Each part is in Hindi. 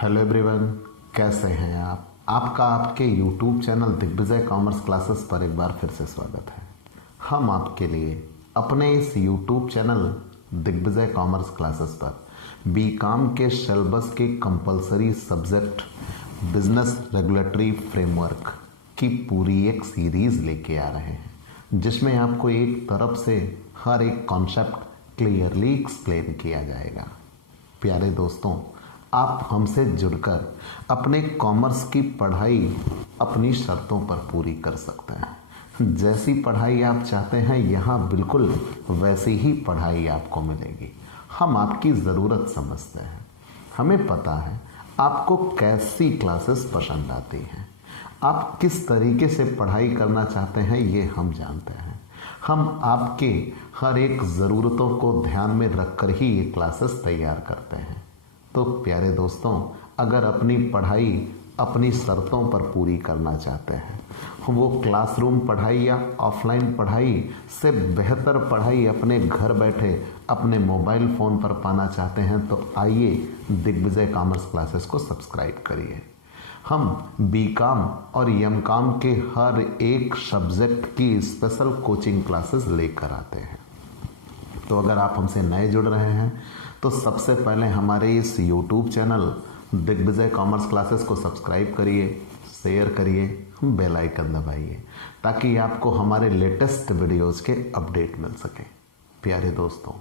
हेलो एवरीवन, कैसे हैं आप? आपका आपके YouTube channel Digvijay commerce classes पर एक बार फिर से स्वागत है। हम आपके लिए अपने इस YouTube channel Digvijay commerce classes पर बीकॉम के सिलेबस के compulsory subject business regulatory framework की पूरी एक सीरीज लेके आ रहे हैं, जिसमें आपको एक तरफ से हर एक कॉन्सेप्ट क्लियरली एक्सप्लेन किया जाएगा। प्यारे दोस्तों, आप हमसे जुड़कर अपने कॉमर्स की पढ़ाई अपनी शर्तों पर पूरी कर सकते हैं। जैसी पढ़ाई आप चाहते हैं यहाँ बिल्कुल वैसी ही पढ़ाई आपको मिलेगी। हम आपकी ज़रूरत समझते हैं, हमें पता है आपको कैसी क्लासेस पसंद आती हैं, आप किस तरीके से पढ़ाई करना चाहते हैं ये हम जानते हैं। हम आपके हर एक ज़रूरतों को ध्यान में रखकर ही ये क्लासेस तैयार करते हैं। तो प्यारे दोस्तों, अगर अपनी पढ़ाई अपनी शर्तों पर पूरी करना चाहते हैं, वो क्लासरूम पढ़ाई या ऑफलाइन पढ़ाई से बेहतर पढ़ाई अपने घर बैठे अपने मोबाइल फ़ोन पर पाना चाहते हैं, तो आइए दिग्विजय कॉमर्स क्लासेस को सब्सक्राइब करिए। हम बीकॉम और एमकॉम के हर एक सब्जेक्ट की स्पेशल कोचिंग क्लासेस लेकर आते हैं। तो अगर आप हमसे नए जुड़ रहे हैं तो सबसे पहले हमारे इस YouTube channel Digvijay commerce classes को सब्सक्राइब करिए, शेयर करिए, बेल आइकन दबाइए ताकि आपको हमारे लेटेस्ट वीडियोस के अपडेट मिल सके। प्यारे दोस्तों,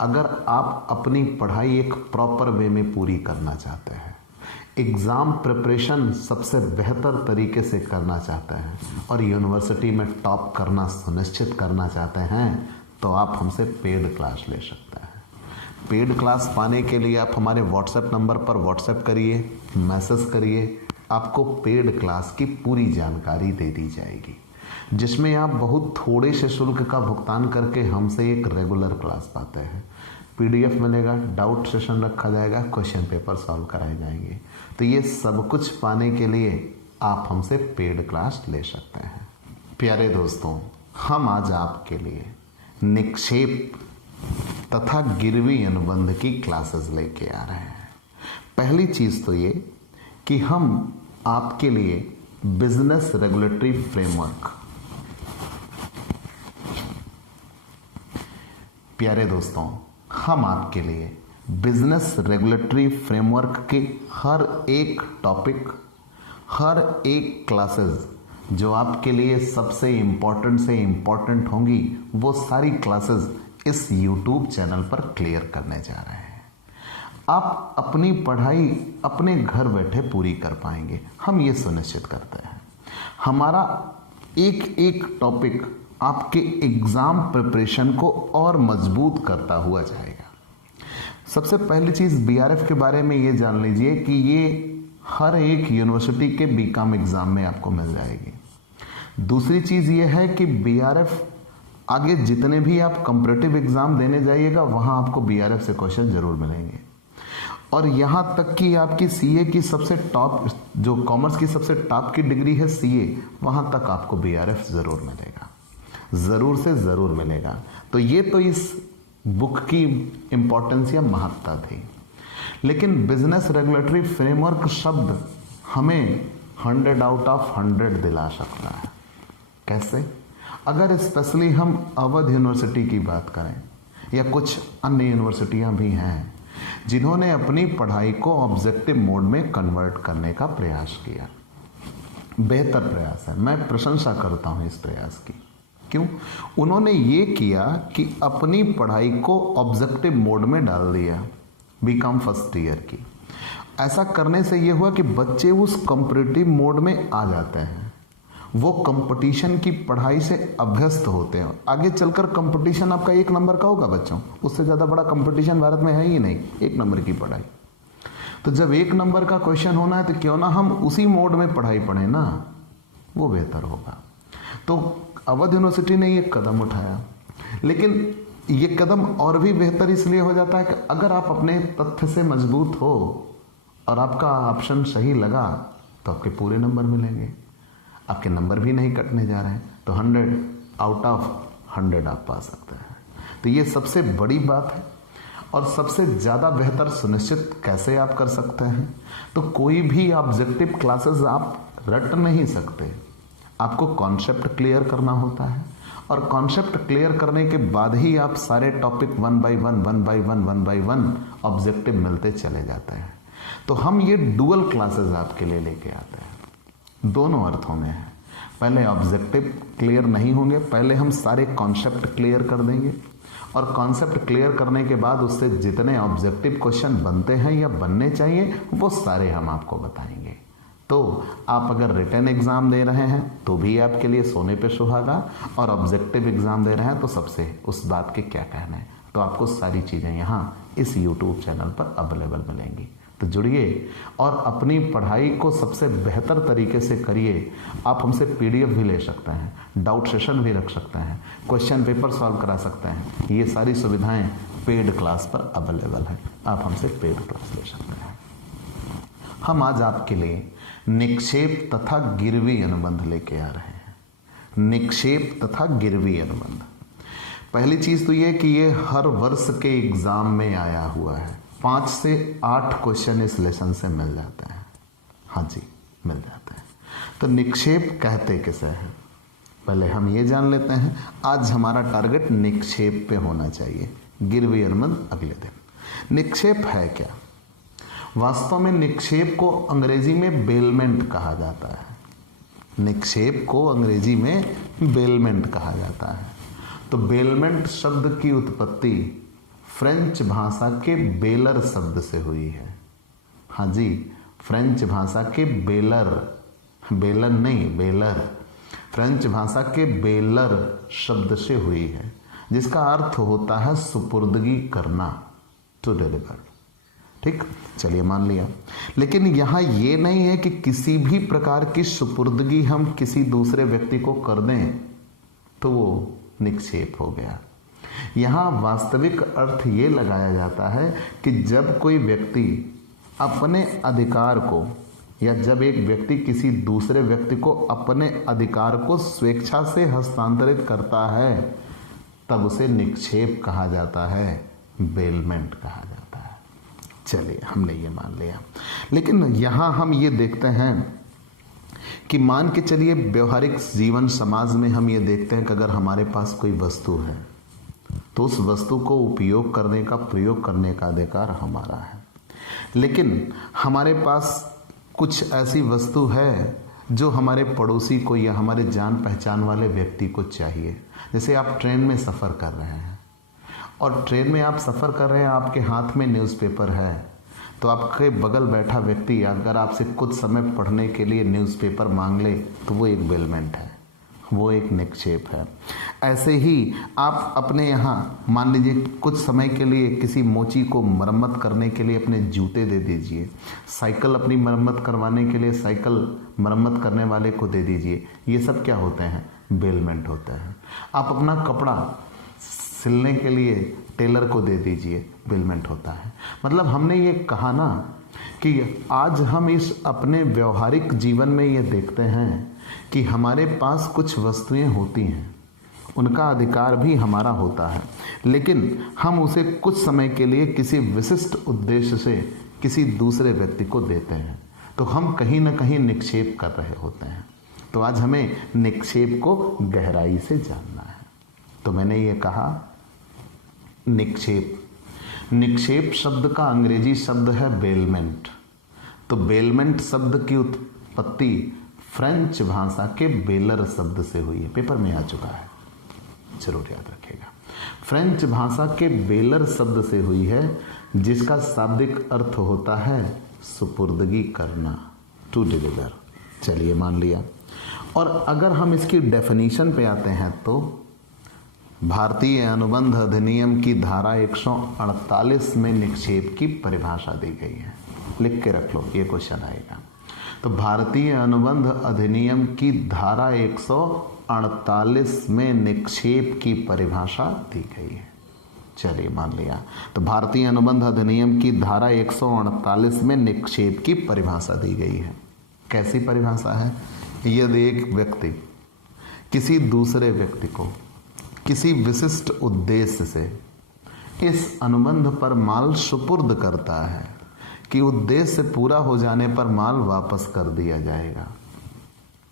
अगर आप अपनी पढ़ाई एक प्रॉपर वे में पूरी करना चाहते हैं, एग्ज़ाम प्रिपरेशन सबसे बेहतर तरीके से करना चाहते हैं और यूनिवर्सिटी में टॉप करना सुनिश्चित करना चाहते हैं, तो आप हमसे पेड क्लास ले सकते हैं। पेड क्लास पाने के लिए आप हमारे व्हाट्सएप नंबर पर व्हाट्सएप करिए, मैसेज करिए, आपको पेड क्लास की पूरी जानकारी दे दी जाएगी, जिसमें आप बहुत थोड़े से शुल्क का भुगतान करके हमसे एक रेगुलर क्लास पाते हैं। PDF मिलेगा, डाउट सेशन रखा जाएगा, क्वेश्चन पेपर सॉल्व कराए जाएंगे। तो ये सब कुछ पाने के लिए आप हमसे पेड क्लास ले सकते हैं। प्यारे दोस्तों, हम आज आपके लिए निक्षेप तथा गिरवी अनुबंध की क्लासेस लेके आ रहे हैं। पहली चीज़ तो ये कि हम आपके लिए बिजनेस रेगुलेटरी फ्रेमवर्क, प्यारे दोस्तों, हम आपके लिए बिजनेस रेगुलेटरी फ्रेमवर्क के हर एक टॉपिक, हर एक क्लासेस जो आपके लिए सबसे इम्पोर्टेंट से इम्पोर्टेंट होंगी, वो सारी क्लासेस इस YouTube चैनल पर क्लियर करने जा रहे हैं। आप अपनी पढ़ाई अपने घर बैठे पूरी कर पाएंगे, हम ये सुनिश्चित करते हैं। हमारा एक एक टॉपिक आपके एग्ज़ाम प्रिपरेशन को और मजबूत करता हुआ जाएगा। सबसे पहली चीज़ BRF के बारे में ये जान लीजिए कि ये हर एक यूनिवर्सिटी के बीकॉम एग्ज़ाम में आपको मिल जाएगी। दूसरी चीज़ ये है कि BRF आगे जितने भी आप कॉम्पिटिटिव एग्ज़ाम देने जाइएगा, वहाँ आपको BRF से क्वेश्चन ज़रूर मिलेंगे। और यहाँ तक कि आपकी CA की सबसे टॉप, जो कॉमर्स की सबसे टॉप की डिग्री है CA, वहाँ तक आपको BRF ज़रूर मिलेगा, ज़रूर से ज़रूर मिलेगा। तो ये तो इस बुक की इम्पोर्टेंस या महत्ता थी। लेकिन बिजनेस रेगुलेटरी फ्रेमवर्क शब्द हमें 100 आउट ऑफ 100 दिला सकता है। कैसे? अगर स्पेशली हम अवध यूनिवर्सिटी की बात करें या कुछ अन्य यूनिवर्सिटियां भी हैं जिन्होंने अपनी पढ़ाई को ऑब्जेक्टिव मोड में कन्वर्ट करने का प्रयास किया, बेहतर प्रयास है, मैं प्रशंसा करता हूं इस प्रयास की। क्यों? उन्होंने ये किया कि अपनी पढ़ाई को ऑब्जेक्टिव मोड में डाल दिया बीकॉम फर्स्ट ईयर की। ऐसा करने से ये हुआ कि बच्चे उस कॉम्पिटिटिव मोड में आ जाते हैं, वो कंपटीशन की पढ़ाई से अभ्यस्त होते हैं। आगे चलकर कंपटीशन आपका 1 नंबर का होगा बच्चों, उससे ज़्यादा बड़ा कंपटीशन भारत में है ही नहीं 1 नंबर की पढ़ाई। तो जब 1 नंबर का क्वेश्चन होना है तो क्यों ना हम उसी मोड में पढ़ाई पढ़ें ना, वो बेहतर होगा। तो अवध यूनिवर्सिटी ने ये कदम उठाया, लेकिन ये कदम और भी बेहतर इसलिए हो जाता है कि अगर आप अपने तथ्य से मजबूत हो और आपका ऑप्शन सही लगा तो आपके पूरे नंबर मिलेंगे, आपके नंबर भी नहीं कटने जा रहे हैं, तो 100 आउट ऑफ 100 आप पा सकते हैं। तो ये सबसे बड़ी बात है। और सबसे ज़्यादा बेहतर सुनिश्चित कैसे आप कर सकते हैं? तो कोई भी ऑब्जेक्टिव क्लासेस आप रट नहीं सकते। आपको कॉन्सेप्ट क्लियर करना होता है और कॉन्सेप्ट क्लियर करने के बाद ही आप सारे topic one by one objective मिलते चले जाते हैं। तो हम ये डुअल क्लासेस आपके लिए लेके आते हैं, दोनों अर्थों में है। पहले ऑब्जेक्टिव क्लियर नहीं होंगे, पहले हम सारे कॉन्सेप्ट क्लियर कर देंगे और कॉन्सेप्ट क्लियर करने के बाद उससे जितने ऑब्जेक्टिव क्वेश्चन बनते हैं या बनने चाहिए वो सारे हम आपको बताएंगे। तो आप अगर रिटन एग्जाम दे रहे हैं तो भी आपके लिए सोने पे सुहागा, और ऑब्जेक्टिव एग्जाम दे रहे हैं तो सबसे उस बात के क्या कहने। तो आपको सारी चीज़ें यहाँ इस यूट्यूब चैनल पर अवेलेबल मिलेंगी। तो जुड़िए और अपनी पढ़ाई को सबसे बेहतर तरीके से करिए। आप हमसे पीडीएफ भी ले सकते हैं, डाउट सेशन भी रख सकते हैं, क्वेश्चन पेपर सॉल्व करा सकते हैं। ये सारी सुविधाएं पेड क्लास पर अवेलेबल है, आप हमसे पेड क्लास ले सकते हैं। हम आज आपके लिए निक्षेप तथा गिरवी अनुबंध लेके आ रहे हैं। निक्षेप तथा गिरवी अनुबंध, पहली चीज तो ये कि ये हर वर्ष के एग्जाम में आया हुआ है। 5 से 8 क्वेश्चन इस लेसन से मिल जाते हैं। हाँ जी, मिल जाते हैं। तो निक्षेप कहते किसे हैं, पहले हम ये जान लेते हैं। आज हमारा टारगेट निक्षेप पे होना चाहिए, गिरवी अनुबंध अगले दिन। निक्षेप है क्या? वास्तव में निक्षेप को अंग्रेजी में बेलमेंट कहा जाता है। निक्षेप को अंग्रेजी में बेलमेंट कहा जाता है। तो बेलमेंट शब्द की उत्पत्ति फ्रेंच भाषा के बेलर शब्द से हुई है। हाँ जी, फ्रेंच भाषा के बेलर, बेलन नहीं बेलर, फ्रेंच भाषा के बेलर शब्द से हुई है, जिसका अर्थ होता है सुपुर्दगी करना, टू डिलीवर। ठीक, चलिए मान लिया। लेकिन यहां यह नहीं है कि किसी भी प्रकार की सुपुर्दगी हम किसी दूसरे व्यक्ति को कर दें तो वो निक्षेप हो गया। यहां वास्तविक अर्थ ये लगाया जाता है कि जब कोई व्यक्ति अपने अधिकार को, या जब एक व्यक्ति किसी दूसरे व्यक्ति को अपने अधिकार को स्वेच्छा से हस्तांतरित करता है, तब उसे निक्षेप कहा जाता है, बेलमेंट कहा जाता है। चलिए, हमने ये मान लिया। लेकिन यहां हम ये देखते हैं कि मान के चलिए व्यवहारिक जीवन समाज में हम ये देखते हैं कि अगर हमारे पास कोई वस्तु है तो उस वस्तु को उपयोग करने का, प्रयोग करने का अधिकार हमारा है। लेकिन हमारे पास कुछ ऐसी वस्तु है जो हमारे पड़ोसी को या हमारे जान पहचान वाले व्यक्ति को चाहिए। जैसे आप ट्रेन में सफ़र कर रहे हैं और ट्रेन में आप सफ़र कर रहे हैं, आपके हाथ में न्यूज़पेपर है, तो आपके बगल बैठा व्यक्ति अगर आपसे कुछ समय पढ़ने के लिए न्यूज़पेपर मांग ले तो वो एक बेलमेंट है, वो एक निक्षेप है। ऐसे ही आप अपने यहाँ मान लीजिए कुछ समय के लिए किसी मोची को मरम्मत करने के लिए अपने जूते दे दीजिए, साइकिल अपनी मरम्मत करवाने के लिए साइकिल मरम्मत करने वाले को दे दीजिए। ये सब क्या होते हैं? बेलमेंट होते हैं। आप अपना कपड़ा सिलने के लिए टेलर को दे दीजिए, बेलमेंट होता है। मतलब हमने ये कहा ना कि आज हम इस अपने व्यवहारिक जीवन में ये देखते हैं कि हमारे पास कुछ वस्तुएं होती हैं, उनका अधिकार भी हमारा होता है, लेकिन हम उसे कुछ समय के लिए किसी विशिष्ट उद्देश्य से किसी दूसरे व्यक्ति को देते हैं, तो हम कहीं ना कहीं निक्षेप कर रहे होते हैं। तो आज हमें निक्षेप को गहराई से जानना है। तो मैंने ये कहा निक्षेप, निक्षेप शब्द का अंग्रेजी शब्द है बेलमेंट। तो बेलमेंट शब्द की उत्पत्ति फ्रेंच भाषा के बेलर शब्द से हुई है, पेपर में आ चुका है, जरूर याद रखिएगा। फ्रेंच भाषा के बेलर शब्द से हुई है, जिसका शाब्दिक अर्थ होता है सुपुर्दगी करना, टू डिलीवर। चलिए मान लिया। और अगर हम इसकी डेफिनेशन पे आते हैं तो भारतीय अनुबंध अधिनियम की धारा 148 में निक्षेप की परिभाषा दी गई है। लिख के रख लो, ये क्वेश्चन आएगा। तो भारतीय अनुबंध अधिनियम की धारा 148 में निक्षेप की परिभाषा दी गई है। चलिए मान लिया। तो भारतीय अनुबंध अधिनियम की धारा 148 में निक्षेप की परिभाषा दी गई है। कैसी परिभाषा है? यदि एक व्यक्ति किसी दूसरे व्यक्ति को किसी विशिष्ट उद्देश्य से इस अनुबंध पर माल सुपुर्द करता है कि उद्देश्य पूरा हो जाने पर माल वापस कर दिया जाएगा।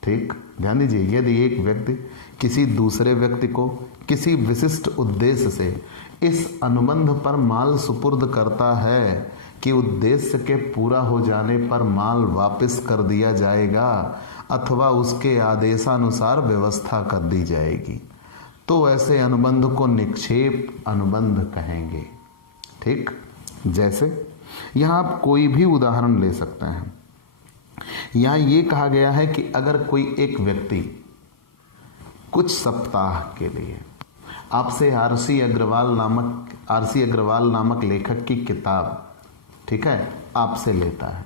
ठीक, ध्यान दीजिए, यदि एक व्यक्ति किसी दूसरे व्यक्ति को किसी विशिष्ट उद्देश्य से इस अनुबंध पर माल सुपुर्द करता है कि उद्देश्य के पूरा हो जाने पर माल वापस कर दिया जाएगा अथवा उसके आदेशानुसार व्यवस्था कर दी जाएगी, तो ऐसे अनुबंध को निक्षेप अनुबंध कहेंगे। ठीक, जैसे यहां आप कोई भी उदाहरण ले सकते हैं। यहां यह कहा गया है कि अगर कोई एक व्यक्ति कुछ सप्ताह के लिए आपसे आरसी अग्रवाल नामक लेखक की किताब, ठीक है, आपसे लेता है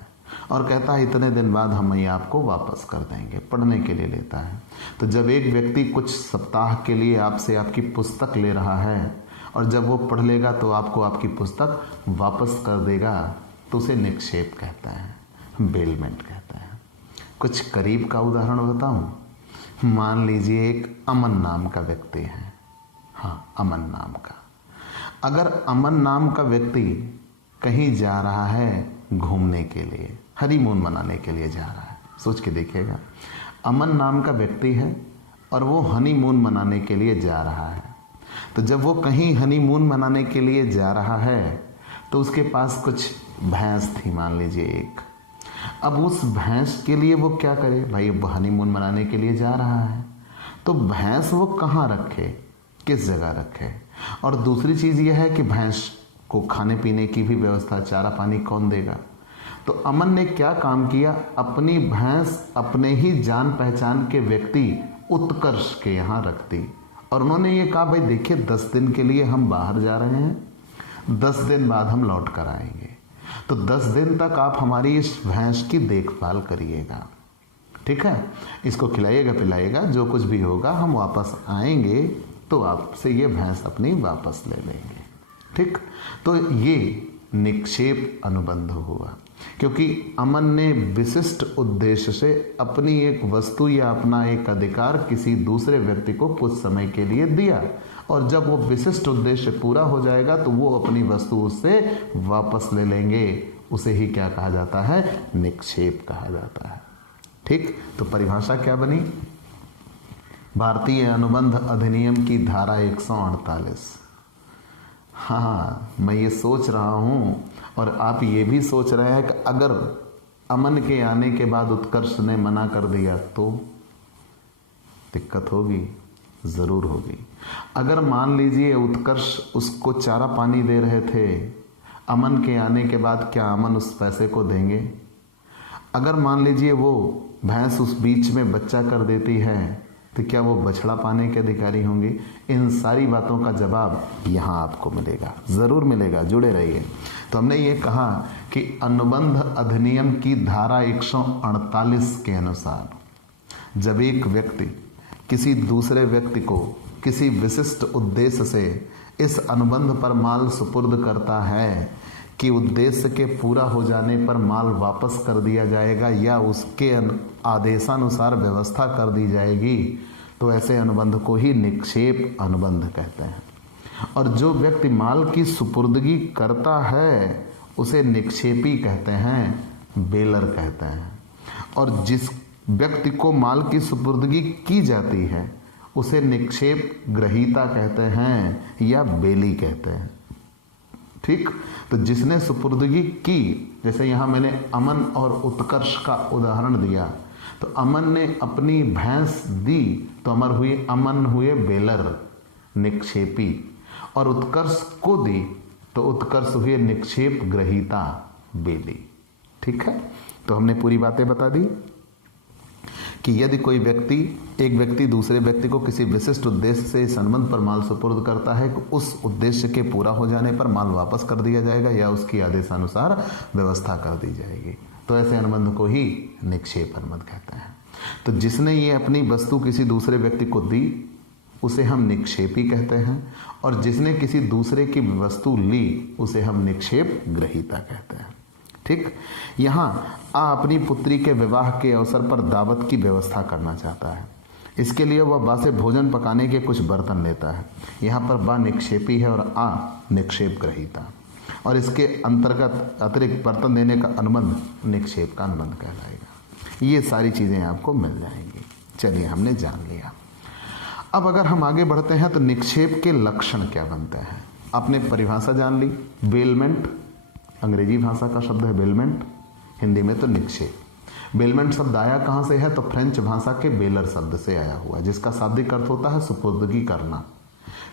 और कहता है इतने दिन बाद हम ये आपको वापस कर देंगे, पढ़ने के लिए लेता है। तो जब एक व्यक्ति कुछ सप्ताह के लिए आपसे आपकी पुस्तक ले रहा है और जब वो पढ़ लेगा तो आपको आपकी पुस्तक वापस कर देगा, तो उसे निक्षेप कहते हैं, बेलमेंट कहते हैं। कुछ करीब का उदाहरण बताऊं। मान लीजिए एक अमन नाम का व्यक्ति है, हाँ, अमन नाम का। अगर अमन नाम का व्यक्ति कहीं जा रहा है घूमने के लिए, हनीमून मनाने के लिए जा रहा है, सोच के देखिएगा, अमन नाम का व्यक्ति है और वो हनीमून मनाने के लिए जा रहा है। तो जब वो कहीं हनीमून मनाने के लिए जा रहा है तो उसके पास कुछ भैंस थी, मान लीजिए एक। अब उस भैंस के लिए वो क्या करे, भाई अब हनीमून मनाने के लिए जा रहा है, तो भैंस वो कहाँ रखे, किस जगह रखे। और दूसरी चीज़ यह है कि भैंस को खाने पीने की भी व्यवस्था, चारा पानी कौन देगा। तो अमन ने क्या काम किया, अपनी भैंस अपने ही जान पहचान के व्यक्ति उत्कर्ष के यहाँ रख दी और उन्होंने ये कहा, भाई देखिए 10 दिन के लिए हम बाहर जा रहे हैं, 10 दिन बाद हम लौट कर आएंगे, तो 10 दिन तक आप हमारी इस भैंस की देखभाल करिएगा, ठीक है, इसको खिलाइएगा पिलाइएगा, जो कुछ भी होगा हम वापस आएंगे तो आपसे ये भैंस अपनी वापस ले लेंगे। ठीक, तो ये निक्षेप अनुबंध हुआ क्योंकि अमन ने विशिष्ट उद्देश्य से अपनी एक वस्तु या अपना एक अधिकार किसी दूसरे व्यक्ति को कुछ समय के लिए दिया और जब वो विशिष्ट उद्देश्य पूरा हो जाएगा तो वो अपनी वस्तु उससे वापस ले लेंगे। उसे ही क्या कहा जाता है, निक्षेप कहा जाता है। ठीक, तो परिभाषा क्या बनी, भारतीय अनुबंध अधिनियम की धारा 148। हाँ, मैं ये सोच रहा हूँ और आप ये भी सोच रहे हैं कि अगर अमन के आने के बाद उत्कर्ष ने मना कर दिया तो दिक्कत होगी, ज़रूर होगी। अगर मान लीजिए उत्कर्ष उसको चारा पानी दे रहे थे, अमन के आने के बाद क्या अमन उस पैसे को देंगे? अगर मान लीजिए वो भैंस उस बीच में बच्चा कर देती है तो क्या वो बछड़ा पाने के अधिकारी होंगे? इन सारी बातों का जवाब यहाँ आपको मिलेगा, ज़रूर मिलेगा, जुड़े रहिए। तो हमने ये कहा कि अनुबंध अधिनियम की धारा 148 के अनुसार जब एक व्यक्ति किसी दूसरे व्यक्ति को किसी विशिष्ट उद्देश्य से इस अनुबंध पर माल सुपुर्द करता है कि उद्देश्य के पूरा हो जाने पर माल वापस कर दिया जाएगा या उसके आदेशानुसार व्यवस्था कर दी जाएगी, तो ऐसे अनुबंध को ही निक्षेप अनुबंध कहते हैं। और जो व्यक्ति माल की सुपुर्दगी करता है उसे निक्षेपी कहते हैं, बेलर कहते हैं। और जिस व्यक्ति को माल की सुपुर्दगी की जाती है उसे निक्षेप ग्रहीता कहते हैं या बेली कहते हैं। ठीक, तो जिसने सुपुर्दगी की, जैसे यहाँ मैंने अमन और उत्कर्ष का उदाहरण दिया, तो अमन ने अपनी भैंस दी तो अमन हुए बेलर, निक्षेपी, और उत्कर्ष को दी तो उत्कर्ष हुए निक्षेप ग्रहीता, बेली। ठीक है, तो हमने पूरी बातें बता दी कि यदि एक व्यक्ति दूसरे व्यक्ति को किसी विशिष्ट उद्देश्य से इस अनुबंध पर माल सुपुर्द करता है कि उस उद्देश्य के पूरा हो जाने पर माल वापस कर दिया जाएगा या उसकी आदेशानुसार व्यवस्था कर दी जाएगी, तो ऐसे अनुबंध को ही निक्षेप अनुबंध कहते हैं। तो जिसने ये अपनी वस्तु किसी दूसरे व्यक्ति को दी उसे हम निक्षेपी कहते हैं और जिसने किसी दूसरे की वस्तु ली उसे हम निक्षेप ग्रहीता कहते हैं। ठीक, यहाँ अपनी पुत्री के विवाह के अवसर पर दावत की व्यवस्था करना चाहता है। इसके लिए वह बा से भोजन पकाने के कुछ बर्तन लेता है। यहाँ पर बा निक्षेपी है और आ निक्षेप ग्रहीता, और इसके अंतर्गत अतिरिक्त बर्तन देने का अनुबंध निक्षेप का अनुबंध कहलाएगा। ये सारी चीज़ें आपको मिल जाएंगी। चलिए, हमने जान लिया। अब अगर हम आगे बढ़ते हैं तो निक्षेप के लक्षण क्या बनते हैं। आपने परिभाषा जान ली, बेलमेंट, अंग्रेजी भाषा का शब्द है बेलमेंट, हिंदी में तो निक्षेप। बेलमेंट शब्द आया कहाँ से है, तो फ्रेंच भाषा के बेलर शब्द से आया हुआ, जिसका शाब्दिक अर्थ होता है सुपुर्दगी करना।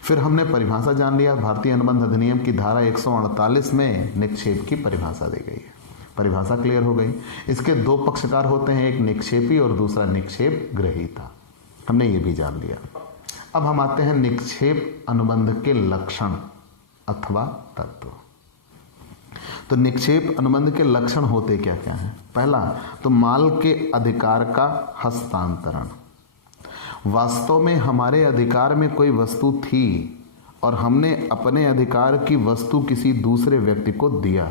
फिर हमने परिभाषा जान लिया, भारतीय अनुबंध अधिनियम की धारा 148 में निक्षेप की परिभाषा दी गई है। परिभाषा क्लियर हो गई। इसके दो पक्षकार होते हैं, एक निक्षेपी और दूसरा निक्षेप ग्रहीता। हमने ये भी जान लिया। अब हम आते हैं निक्षेप अनुबंध के लक्षण अथवा तत्व। तो निक्षेप अनुबंध के लक्षण होते क्या क्या हैं। पहला तो माल के अधिकार का हस्तांतरण। वास्तव में हमारे अधिकार में कोई वस्तु थी और हमने अपने अधिकार की वस्तु किसी दूसरे व्यक्ति को दिया।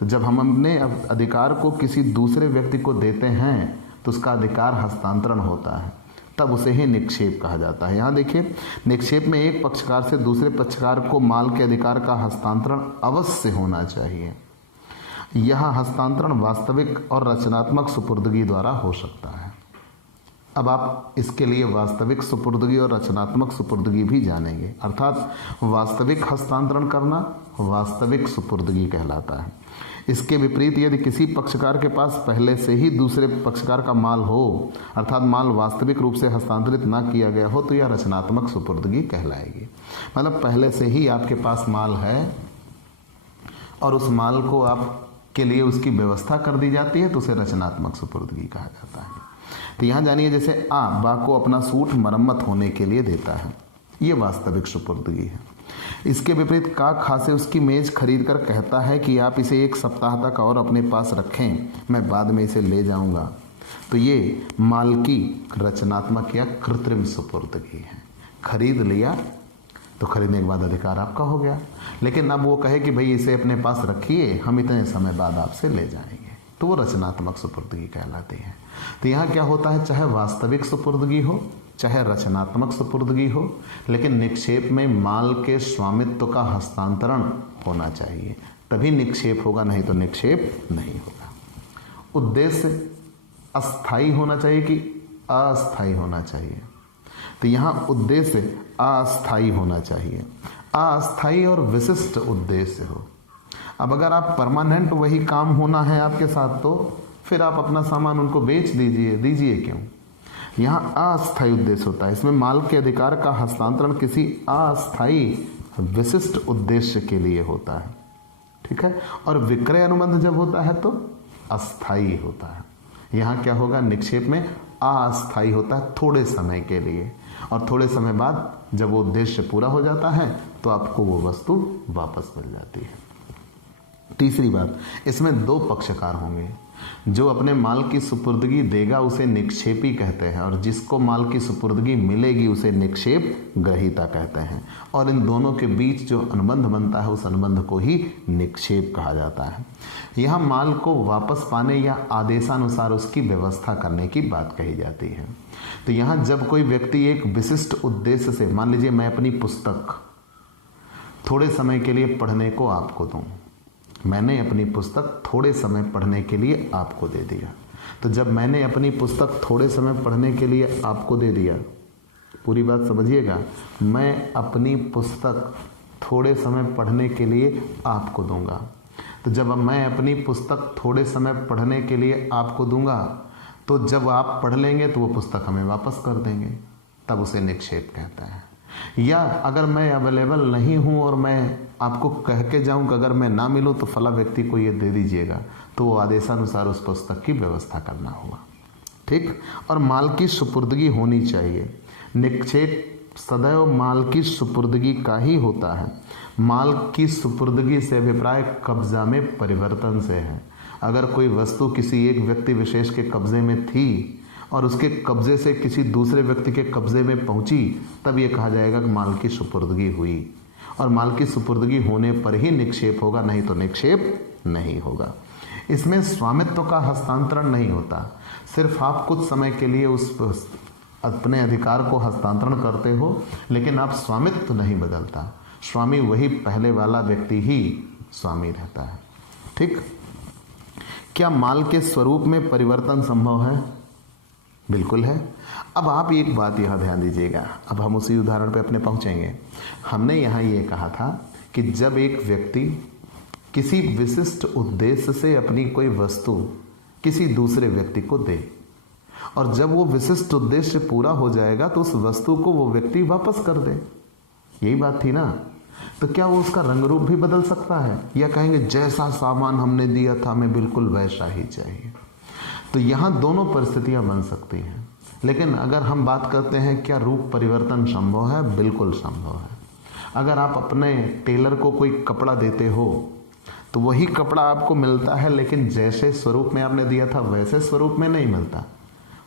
तो जब हम अपने अधिकार को किसी दूसरे व्यक्ति को देते हैं तो उसका अधिकार हस्तांतरण होता है, तब उसे ही निक्षेप कहा जाता है। यहाँ देखिए, निक्षेप में एक पक्षकार से दूसरे पक्षकार को माल के अधिकार का हस्तांतरण अवश्य होना चाहिए। यह हस्तांतरण वास्तविक और रचनात्मक सुपुर्दगी द्वारा हो सकता है। अब आप इसके लिए वास्तविक सुपुर्दगी और रचनात्मक सुपुर्दगी भी जानेंगे। अर्थात वास्तविक हस्तांतरण करना वास्तविक सुपुर्दगी कहलाता है। इसके विपरीत यदि किसी पक्षकार के पास पहले से ही दूसरे पक्षकार का माल हो, अर्थात माल वास्तविक रूप से हस्तांतरित ना किया गया हो, तो यह रचनात्मक सुपुर्दगी कहलाएगी। मतलब पहले से ही आपके पास माल है और उस माल को आप के लिए उसकी व्यवस्था कर दी जाती है, तो उसे रचनात्मक सुपुर्दगी कहा जाता है। तो यहाँ जानिए, जैसे बा को अपना सूट मरम्मत होने के लिए देता है, ये वास्तविक सुपुर्दगी है। इसके विपरीत खा से उसकी मेज खरीद कर कहता है कि आप इसे 1 सप्ताह तक और अपने पास रखें, मैं बाद में इसे ले जाऊंगा, तो ये माल की रचनात्मक या कृत्रिम सुपुर्दगी है। खरीद लिया तो खरीदने के बाद अधिकार आपका हो गया, लेकिन अब वो कहे कि भाई इसे अपने पास रखिए, हम इतने समय बाद आपसे ले जाएंगे, तो वो रचनात्मक सुपुर्दगी कहलाती है। तो यहाँ क्या होता है, चाहे वास्तविक सुपुर्दगी हो चाहे रचनात्मक सुपुर्दगी हो, लेकिन निक्षेप में माल के स्वामित्व का हस्तांतरण होना चाहिए, तभी निक्षेप होगा, नहीं तो निक्षेप नहीं होगा। उद्देश्य अस्थाई होना चाहिए कि अस्थाई होना चाहिए, तो यहाँ उद्देश्य अस्थाई होना चाहिए। अस्थाई और विशिष्ट उद्देश्य हो। अब अगर आप परमानेंट वही काम होना है आपके साथ, तो फिर आप अपना सामान उनको बेच दीजिए क्यों। यहाँ अस्थायी उद्देश्य होता है, इसमें माल के अधिकार का हस्तांतरण किसी अस्थायी विशिष्ट उद्देश्य के लिए होता है, ठीक है। और विक्रय अनुबंध जब होता है तो अस्थायी होता है। यहाँ क्या होगा, निक्षेप में अस्थायी होता है थोड़े समय के लिए, और थोड़े समय बाद जब वो उद्देश्य पूरा हो जाता है तो आपको वो वस्तु वापस मिल जाती है। तीसरी बात, इसमें 2 पक्षकार होंगे। जो अपने माल की सुपुर्दगी देगा उसे निक्षेपी कहते हैं, और जिसको माल की सुपुर्दगी मिलेगी उसे निक्षेप ग्रहीता कहते हैं। और इन दोनों के बीच जो अनुबंध बनता है उस अनुबंध को ही निक्षेप कहा जाता है। यहाँ माल को वापस पाने या आदेशानुसार उसकी व्यवस्था करने की बात कही जाती है। तो यहाँ जब कोई व्यक्ति एक विशिष्ट उद्देश्य से, मान लीजिए मैं अपनी पुस्तक थोड़े समय के लिए पढ़ने को आपको दूं, मैंने अपनी पुस्तक थोड़े समय पढ़ने के लिए आपको दे दिया, तो जब मैंने अपनी पुस्तक थोड़े समय पढ़ने के लिए आपको दे दिया, पूरी बात समझिएगा, मैं अपनी पुस्तक थोड़े समय पढ़ने के लिए आपको दूंगा, तो जब मैं अपनी पुस्तक थोड़े समय पढ़ने के लिए आपको दूंगा, तो जब आप पढ़ लेंगे तो वो पुस्तक हमें वापस कर देंगे, तब उसे निक्षेप कहते हैं। या अगर मैं अवेलेबल नहीं हूँ और मैं आपको कह के जाऊँ कि अगर मैं ना मिलूँ तो फला व्यक्ति को ये दे दीजिएगा, तो वो आदेशानुसार उस पुस्तक की व्यवस्था करना होगा, ठीक। और माल की सुपुर्दगी होनी चाहिए। निक्षेप सदैव माल की सुपुर्दगी का ही होता है। माल की सुपुर्दगी से अभिप्राय कब्जा में परिवर्तन से है। अगर कोई वस्तु किसी एक व्यक्ति विशेष के कब्जे में थी और उसके कब्जे से किसी दूसरे व्यक्ति के कब्जे में पहुंची, तब ये कहा जाएगा कि माल की सुपुर्दगी हुई, और माल की सुपुर्दगी होने पर ही निक्षेप होगा, नहीं तो निक्षेप नहीं होगा। इसमें स्वामित्व का हस्तांतरण नहीं होता, सिर्फ आप कुछ समय के लिए उस अपने अधिकार को हस्तांतरण करते हो, लेकिन आप स्वामित्व तो नहीं बदलता। स्वामी वही पहले वाला व्यक्ति ही स्वामी रहता है। ठीक। क्या माल के स्वरूप में परिवर्तन संभव है? बिल्कुल है। अब आप एक बात यह ध्यान दीजिएगा, अब हम उसी उदाहरण पे अपने पहुंचेंगे। हमने यहाँ ये कहा था कि जब एक व्यक्ति किसी विशिष्ट उद्देश्य से अपनी कोई वस्तु किसी दूसरे व्यक्ति को दे, और जब वो विशिष्ट उद्देश्य पूरा हो जाएगा तो उस वस्तु को वो व्यक्ति वापस कर दे, यही बात थी ना। तो क्या वो उसका रंग रूप भी बदल सकता है, या कहेंगे जैसा सामान हमने दिया था हमें बिल्कुल वैसा ही चाहिए? तो यहाँ दोनों परिस्थितियां बन सकती हैं। लेकिन अगर हम बात करते हैं क्या रूप परिवर्तन संभव है, बिल्कुल संभव है। अगर आप अपने टेलर को कोई कपड़ा देते हो तो वही कपड़ा आपको मिलता है, लेकिन जैसे स्वरूप में आपने दिया था वैसे स्वरूप में नहीं मिलता।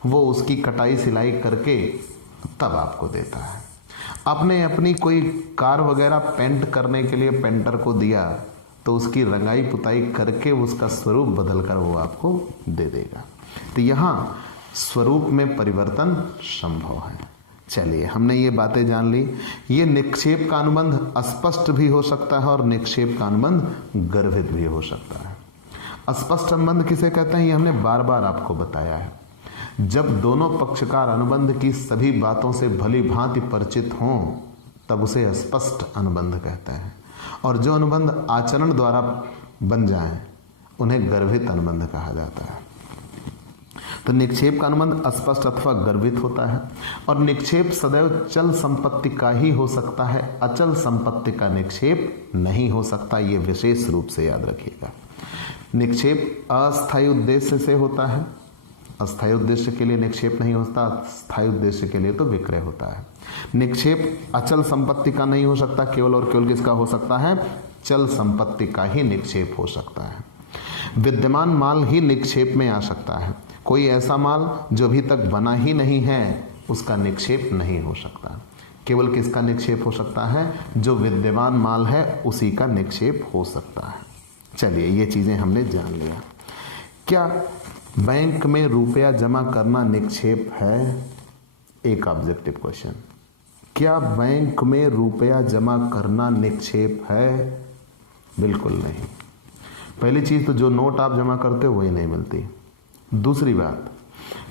वो उसकी कटाई सिलाई करके तब आपको देता है। आपने अपनी कोई कार वगैरह पेंट करने के लिए पेंटर को दिया तो उसकी रंगाई पुताई करके उसका स्वरूप बदलकर वो आपको दे देगा। तो यहाँ स्वरूप में परिवर्तन संभव है। चलिए, हमने ये बातें जान ली। ये निक्षेप का अनुबंध अस्पष्ट भी हो सकता है और निक्षेप का अनुबंध गर्भित भी हो सकता है। अस्पष्ट संबंध किसे कहते हैं, ये हमने बार बार आपको बताया है। जब दोनों पक्षकार अनुबंध की सभी बातों से भली भांति परिचित हों तब उसे अस्पष्ट अनुबंध कहते हैं, और जो अनुबंध आचरण द्वारा बन जाएं उन्हें गर्भित अनुबंध कहा जाता है। तो निक्षेप का अनुबंध अस्पष्ट अथवा गर्भित होता है, और निक्षेप सदैव चल संपत्ति का ही हो सकता है, अचल संपत्ति का निक्षेप नहीं हो सकता। ये विशेष रूप से याद रखिएगा। निक्षेप अस्थायी उद्देश्य से होता है, अस्थायी उद्देश्य के लिए निक्षेप नहीं होता, स्थायी उद्देश्य के लिए तो विक्रय होता है। निक्षेप अचल संपत्ति का नहीं हो सकता, केवल और केवल किसका हो सकता है, चल संपत्ति का ही निक्षेप हो सकता है। विद्यमान माल ही निक्षेप में आ सकता है। कोई ऐसा माल जो अभी तक बना ही नहीं है उसका निक्षेप नहीं हो सकता। केवल किसका निक्षेप हो सकता है, जो विद्यमान माल है उसी का निक्षेप हो सकता है। चलिए, ये चीजें हमने जान लिया। क्या बैंक में रुपया जमा करना निक्षेप है? एक ऑब्जेक्टिव क्वेश्चन। क्या बैंक में रुपया जमा करना निक्षेप है? बिल्कुल नहीं। पहली चीज तो जो नोट आप जमा करते हो वही नहीं मिलती। दूसरी बात,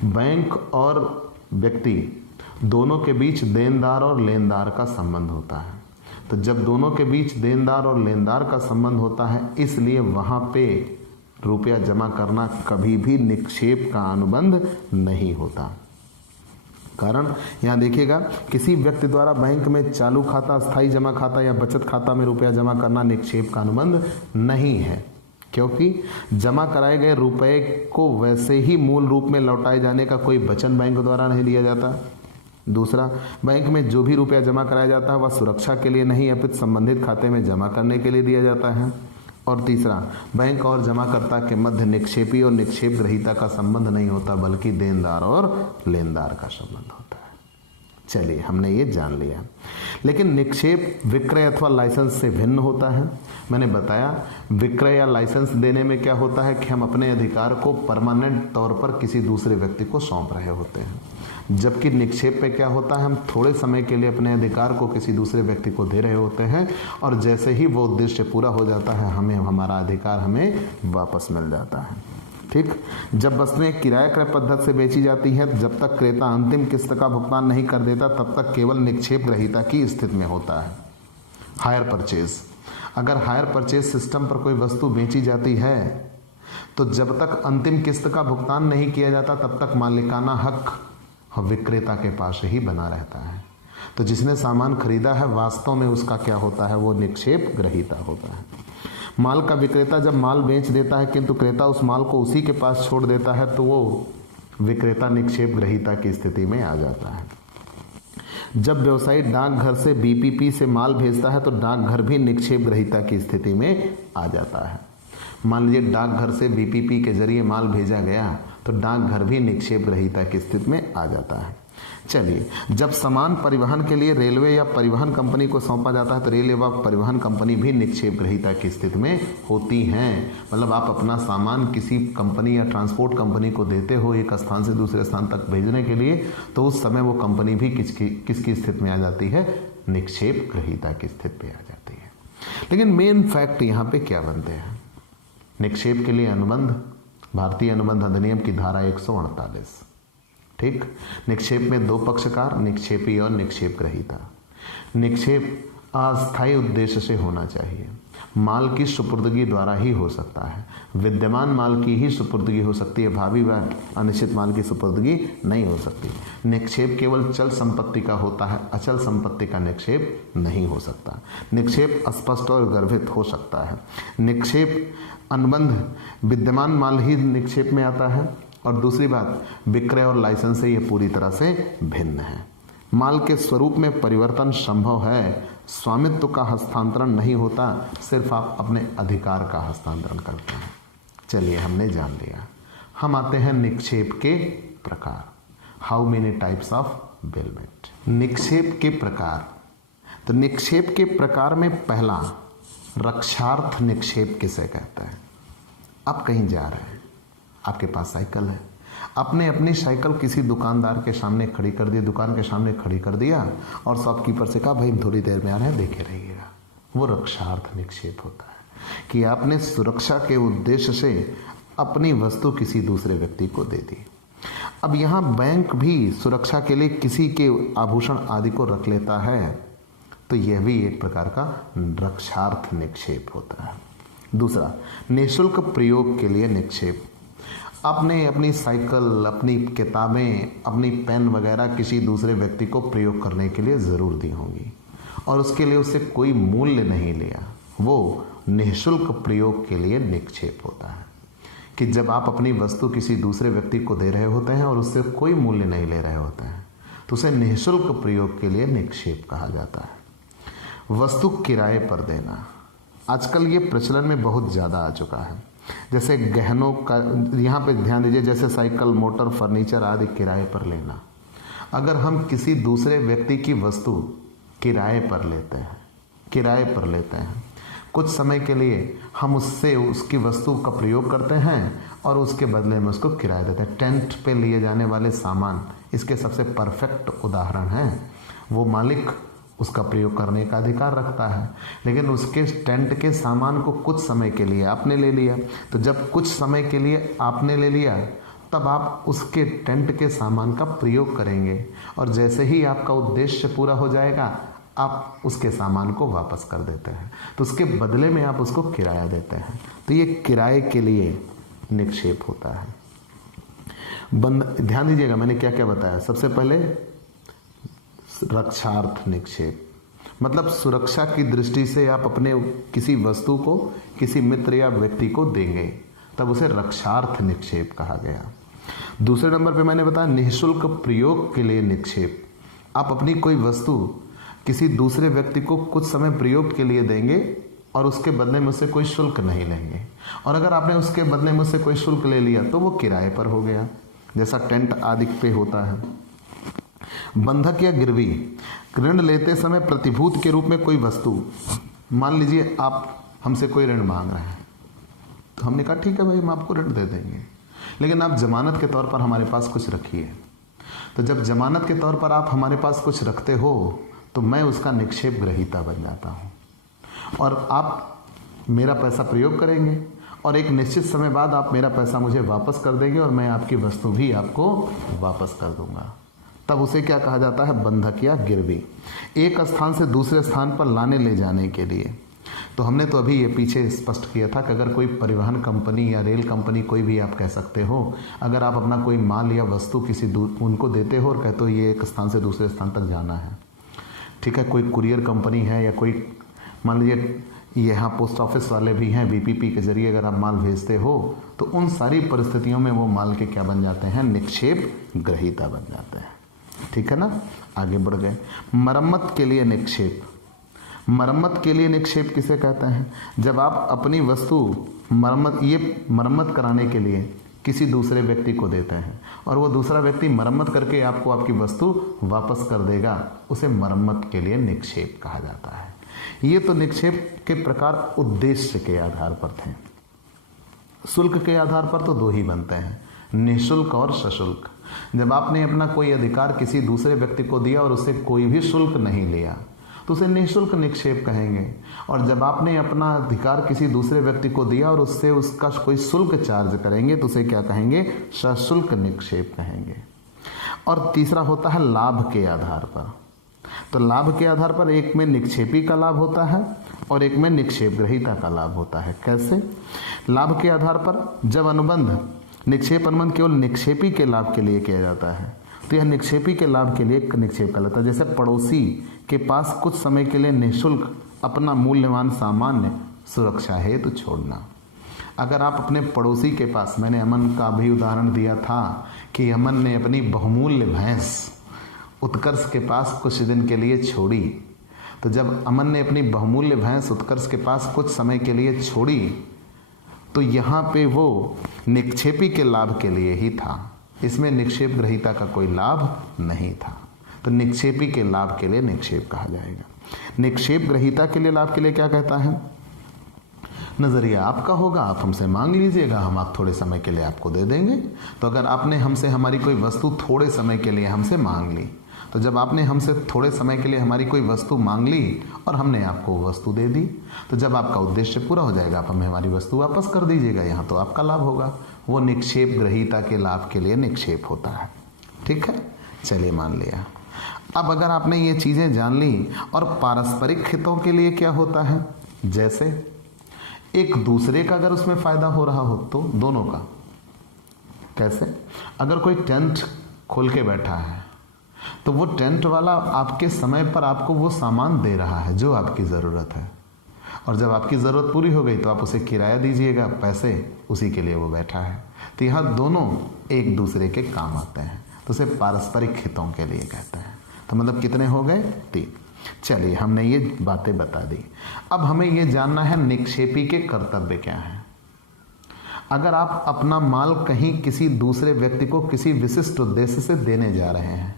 बैंक और व्यक्ति दोनों के बीच देनदार और लेनदार का संबंध होता है। तो जब दोनों के बीच देनदार और लेनदार का संबंध होता है, इसलिए वहां पे रुपया जमा करना कभी भी निक्षेप का अनुबंध नहीं होता। कारण यहां देखिएगा, किसी व्यक्ति द्वारा बैंक में चालू खाता, स्थायी जमा खाता या बचत खाता में रुपया जमा करना निक्षेप का अनुबंध नहीं है, क्योंकि जमा कराए गए रुपए को वैसे ही मूल रूप में लौटाए जाने का कोई वचन बैंक द्वारा नहीं दिया जाता। दूसरा, बैंक में जो भी रुपया जमा कराया जाता है वह सुरक्षा के लिए नहीं अपितु संबंधित खाते में जमा करने के लिए दिया जाता है। और तीसरा, बैंक और जमाकर्ता के मध्य निक्षेपी और निक्षेप ग्रहीता का संबंध नहीं होता, बल्कि देनदार और लेनदार का संबंध होता है। चलिए, हमने ये जान लिया। लेकिन निक्षेप विक्रय अथवा लाइसेंस से भिन्न होता है। मैंने बताया, विक्रय या लाइसेंस देने में क्या होता है कि हम अपने अधिकार को परमानेंट तौर पर किसी दूसरे व्यक्ति को सौंप रहे होते हैं, जबकि निक्षेप पे क्या होता है, हम थोड़े समय के लिए अपने अधिकार को किसी दूसरे व्यक्ति को दे रहे होते हैं, और जैसे ही वो उद्देश्य पूरा हो जाता है हमें हमारा अधिकार हमें वापस मिल जाता है। ठीक। जब वस्तुएं किराया क्रय पद्धति से बेची जाती हैं, जब तक क्रेता अंतिम किस्त का भुगतान नहीं कर देता तब तक केवल निक्षेप ग्रहीता की स्थिति में होता है। हायर परचेज, अगर हायर परचेज सिस्टम पर कोई वस्तु बेची जाती है तो जब तक अंतिम किस्त का भुगतान नहीं किया जाता तब तक मालिकाना हक विक्रेता के पास ही बना रहता है। तो जिसने सामान खरीदा है वास्तव में उसका क्या होता है, वो निक्षेप ग्रहीता होता है। माल का विक्रेता जब माल बेच देता है किंतु क्रेता उस माल को उसी के पास छोड़ देता है तो वो विक्रेता निक्षेप ग्रहीता की स्थिति में आ जाता है। जब व्यवसायी डाकघर से बीपीपी से माल भेजता है तो डाकघर भी निक्षेप ग्रहीता की स्थिति में आ जाता है। मान लीजिए डाकघर से बीपीपी के जरिए माल भेजा गया तो डाकघर भी निक्षेप ग्रहीता की स्थिति में आ जाता है। चलिए, जब सामान परिवहन के लिए रेलवे या परिवहन कंपनी को सौंपा जाता है तो रेलवे व परिवहन कंपनी भी निक्षेप ग्रहीता की स्थिति में होती हैं। मतलब आप अपना सामान किसी कंपनी या ट्रांसपोर्ट कंपनी को देते हो एक स्थान से दूसरे स्थान तक भेजने के लिए, तो उस समय वो कंपनी भी किसकी स्थिति में आ जाती है? निक्षेप ग्रहीता की स्थिति में आ जाती है। लेकिन मेन फैक्ट यहाँ पे क्या बनते हैं? निक्षेप के लिए अनुबंध, भारतीय अनुबंध अधिनियम की धारा 148। ठीक, निक्षेप में दो पक्षकार, निक्षेपी और निक्षेप ग्रहीता। निक्षेप अस्थायी उद्देश्य से होना चाहिए, माल की सुपुर्दगी द्वारा ही हो सकता है, विद्यमान माल की ही सुपुर्दगी हो सकती है, भावी व अनिश्चित माल की सुपुर्दगी नहीं हो सकती। निक्षेप केवल चल संपत्ति का होता है, अचल संपत्ति का निक्षेप नहीं हो सकता। निक्षेप अस्पष्ट और गर्भित हो सकता है। निक्षेप अनुबंध विद्यमान माल ही निक्षेप में आता है, और दूसरी बात विक्रय और लाइसेंस से ये पूरी तरह से भिन्न है। माल के स्वरूप में परिवर्तन संभव है, स्वामित्व का हस्तांतरण नहीं होता, सिर्फ आप अपने अधिकार का हस्तांतरण करते हैं। चलिए, हमने जान लिया। हम आते हैं निक्षेप के प्रकार। हाउ मेनी टाइप्स ऑफ बिलमेट? निक्षेप के प्रकार। तो निक्षेप के प्रकार में पहला रक्षार्थ निक्षेप किसे कहते हैं? आप कहीं जा रहे हैं, आपके पास साइकिल है, आपने अपनी साइकिल किसी दुकानदार के सामने खड़ी कर दी, दुकान के सामने खड़ी कर दिया और शॉपकीपर से कहा भाई थोड़ी देर में आ रहे हैं, देखे रहिएगा। वो रक्षार्थ निक्षेप होता है कि आपने सुरक्षा के उद्देश्य से अपनी वस्तु किसी दूसरे व्यक्ति को दे दी। अब यहाँ बैंक भी सुरक्षा के लिए किसी के आभूषण आदि को रख लेता है, तो यह भी एक प्रकार का रक्षार्थ निक्षेप होता है। दूसरा, निःशुल्क प्रयोग के लिए निक्षेप। आपने अपनी साइकिल, अपनी किताबें, अपनी पेन वगैरह किसी दूसरे व्यक्ति को प्रयोग करने के लिए ज़रूर दी होंगी और उसके लिए उससे कोई मूल्य नहीं लिया, वो निःशुल्क प्रयोग के लिए निक्षेप होता है। कि जब आप अपनी वस्तु किसी दूसरे व्यक्ति को दे रहे होते हैं और उससे कोई मूल्य नहीं ले रहे होते हैं, तो उसे निःशुल्क प्रयोग के लिए निक्षेप कहा जाता है। वस्तु किराए पर देना, आजकल ये प्रचलन में बहुत ज़्यादा आ चुका है। जैसे गहनों का, यहाँ पे ध्यान दीजिए, जैसे साइकिल, मोटर, फर्नीचर आदि किराए पर लेना। अगर हम किसी दूसरे व्यक्ति की वस्तु किराए पर लेते हैं, कुछ समय के लिए हम उससे उसकी वस्तु का प्रयोग करते हैं और उसके बदले में उसको किराया देते हैं। टेंट पे लिए जाने वाले सामान इसके सबसे परफेक्ट उदाहरण हैं। वो मालिक उसका प्रयोग करने का अधिकार रखता है, लेकिन उसके टेंट के सामान को कुछ समय के लिए आपने ले लिया। तो जब कुछ समय के लिए आपने ले लिया, तब आप उसके टेंट के सामान का प्रयोग करेंगे और जैसे ही आपका उद्देश्य पूरा हो जाएगा, आप उसके सामान को वापस कर देते हैं। तो उसके बदले में आप उसको किराया देते हैं। तो ये किराए के लिए निक्षेप होता है। ध्यान दीजिएगा, मैंने क्या क्या बताया। सबसे पहले रक्षार्थ निक्षेप, मतलब सुरक्षा की दृष्टि से आप अपने किसी वस्तु को किसी मित्र या व्यक्ति को देंगे, तब उसे रक्षार्थ निक्षेप कहा गया। दूसरे नंबर पे मैंने बताया निःशुल्क प्रयोग के लिए निक्षेप। आप अपनी कोई वस्तु किसी दूसरे व्यक्ति को कुछ समय प्रयोग के लिए देंगे और उसके बदले में उससे कोई शुल्क नहीं लेंगे, और अगर आपने उसके बदले में उससे कोई शुल्क ले लिया तो वो किराए पर हो गया, जैसा टेंट आदि पे होता है। बंधक या गिरवी, ऋण लेते समय प्रतिभूत के रूप में कोई वस्तु, मान लीजिए आप हमसे कोई ऋण मांग रहे हैं, तो हमने कहा ठीक है भाई हम आपको ऋण दे देंगे, लेकिन आप जमानत के तौर पर हमारे पास कुछ रखिए। तो जब जमानत के तौर पर आप हमारे पास कुछ रखते हो, तो मैं उसका निक्षेप ग्रहीता बन जाता हूँ और आप मेरा पैसा प्रयोग करेंगे और एक निश्चित समय बाद आप मेरा पैसा मुझे वापस कर देंगे और मैं आपकी वस्तु भी आपको वापस कर दूंगा। तब उसे क्या कहा जाता है? बंधक या गिरवी। एक स्थान से दूसरे स्थान पर लाने ले जाने के लिए। तो हमने तो अभी ये पीछे स्पष्ट किया था कि अगर कोई परिवहन कंपनी या रेल कंपनी, कोई भी आप कह सकते हो, अगर आप अपना कोई माल या वस्तु किसी उनको देते हो और कहते हो ये एक स्थान से दूसरे स्थान तक जाना है, ठीक है, कोई कुरियर कंपनी है या कोई, मान लीजिए यहाँ पोस्ट ऑफिस वाले भी हैं, बीपीपी के जरिए अगर आप माल भेजते हो, तो उन सारी परिस्थितियों में वो माल के क्या बन जाते हैं? निक्षेप ग्रहीता बन जाते हैं। ठीक है ना, आगे बढ़ गए। मरम्मत के लिए निक्षेप। मरम्मत के लिए निक्षेप किसे कहते हैं? जब आप अपनी वस्तु मरम्मत कराने के लिए किसी दूसरे व्यक्ति को देते हैं और वो दूसरा व्यक्ति मरम्मत करके आपको आपकी वस्तु वापस कर देगा, उसे मरम्मत के लिए निक्षेप कहा जाता है। ये तो निक्षेप के प्रकार उद्देश्य के आधार पर थे। शुल्क के आधार पर तो दो ही बनते हैं, निःशुल्क और सशुल्क। जब आपने अपना कोई अधिकार किसी दूसरे व्यक्ति को दिया और उससे कोई भी शुल्क नहीं लिया तो उसे निःशुल्क निक्षेप कहेंगे, और जब आपने अपना अधिकार किसी दूसरे व्यक्ति को दिया और उससे उसका कोई शुल्क चार्ज करेंगे तो उसे क्या कहेंगे? सशुल्क निक्षेप कहेंगे। और तीसरा होता है लाभ के आधार पर। तो लाभ के आधार पर एक में निक्षेपी का लाभ होता है और एक में निक्षेप ग्रहीता का लाभ होता है। कैसे? लाभ के आधार पर जब अनुबंध निक्षेप अनुबंध केवल निक्षेपी के लाभ के लिए किया जाता है तो यह निक्षेपी के लाभ के लिए निक्षेप कहलाता है। जैसे पड़ोसी के पास कुछ समय के लिए निःशुल्क अपना मूल्यवान सामान्य सुरक्षा हेतु छोड़ना। अगर आप अपने पड़ोसी के पास, मैंने अमन का भी उदाहरण दिया था कि अमन ने अपनी बहुमूल्य भैंस उत्कर्ष के पास कुछ दिन के लिए छोड़ी, तो जब अमन ने अपनी बहुमूल्य भैंस उत्कर्ष के पास कुछ समय के लिए छोड़ी तो यहाँ पे वो निक्षेपी के लाभ के लिए ही था, इसमें निक्षेप ग्रहीता का कोई लाभ नहीं था। तो निक्षेपी के लाभ के लिए निक्षेप कहा जाएगा। निक्षेप ग्रहीता के लिए लाभ के लिए क्या कहता है? नजरिया आपका होगा, आप हमसे मांग लीजिएगा, हम आप थोड़े समय के लिए आपको दे देंगे। तो अगर आपने हमसे हमारी कोई वस्तु थोड़े समय के लिए हमसे मांग ली, तो जब आपने हमसे थोड़े समय के लिए हमारी कोई वस्तु मांग ली और हमने आपको वस्तु दे दी, तो जब आपका उद्देश्य पूरा हो जाएगा आप हमें हमारी वस्तु वापस कर दीजिएगा, यहाँ तो आपका लाभ होगा। वो निक्षेप ग्रहीता के लाभ के लिए निक्षेप होता है। ठीक है, चलिए मान लिया। अब अगर आपने ये चीज़ें जान ली, और पारस्परिक हितों के लिए क्या होता है? जैसे एक दूसरे का अगर उसमें फायदा हो रहा हो तो दोनों का। कैसे? अगर कोई टेंट खोल के बैठा है तो वो टेंट वाला आपके समय पर आपको वो सामान दे रहा है जो आपकी ज़रूरत है, और जब आपकी ज़रूरत पूरी हो गई तो आप उसे किराया दीजिएगा, पैसे उसी के लिए वो बैठा है। तो यहाँ दोनों एक दूसरे के काम आते हैं, तो उसे पारस्परिक हितों के लिए कहते हैं। तो मतलब कितने हो गए? 3। चलिए, हमने ये बातें बता दी। अब हमें ये जानना है निक्षेपी के कर्तव्य क्या हैं। अगर आप अपना माल कहीं किसी दूसरे व्यक्ति को किसी विशिष्ट उद्देश्य से देने जा रहे हैं,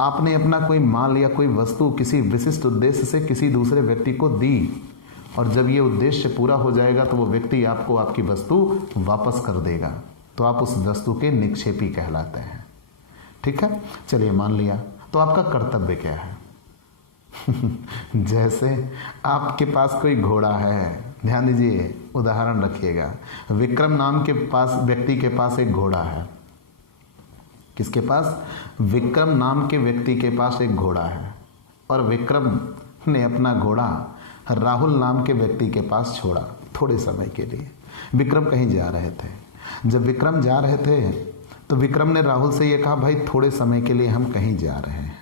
आपने अपना कोई माल या कोई वस्तु किसी विशिष्ट उद्देश्य से किसी दूसरे व्यक्ति को दी, और जब ये उद्देश्य पूरा हो जाएगा तो वो व्यक्ति आपको आपकी वस्तु वापस कर देगा, तो आप उस वस्तु के निक्षेपी कहलाते हैं। ठीक है, चलिए मान लिया। तो आपका कर्तव्य क्या है? जैसे आपके पास कोई घोड़ा है, ध्यान दीजिए, उदाहरण रखिएगा। विक्रम नाम के पास व्यक्ति के पास एक घोड़ा है। किसके पास? विक्रम नाम के व्यक्ति के पास एक घोड़ा है, और विक्रम ने अपना घोड़ा राहुल नाम के व्यक्ति के पास छोड़ा थोड़े समय के लिए। विक्रम कहीं जा रहे थे। जब विक्रम जा रहे थे तो विक्रम ने राहुल से ये कहा, भाई थोड़े समय के लिए हम कहीं जा रहे हैं,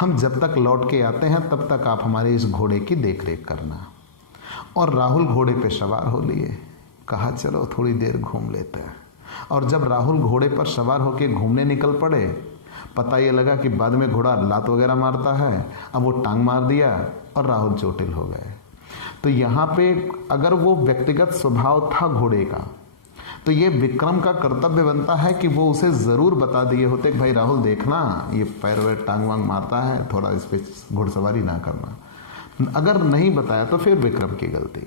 हम जब तक लौट के आते हैं तब तक आप हमारे इस घोड़े की देखरेख करना। और राहुल घोड़े पे सवार हो लिए, कहा चलो थोड़ी देर घूम लेते हैं। और जब राहुल घोड़े पर सवार होकर घूमने निकल पड़े, पता ये लगा कि बाद में घोड़ा लात वगैरह मारता है, अब वो टांग मार दिया और राहुल चोटिल हो गए। तो यहाँ पे अगर वो व्यक्तिगत स्वभाव था घोड़े का, तो ये विक्रम का कर्तव्य बनता है कि वो उसे ज़रूर बता दिए होते कि भाई राहुल देखना, ये पैर वैर टांग वांग मारता है, थोड़ा इस पर घुड़सवारी ना करना। अगर नहीं बताया तो फिर विक्रम की गलती।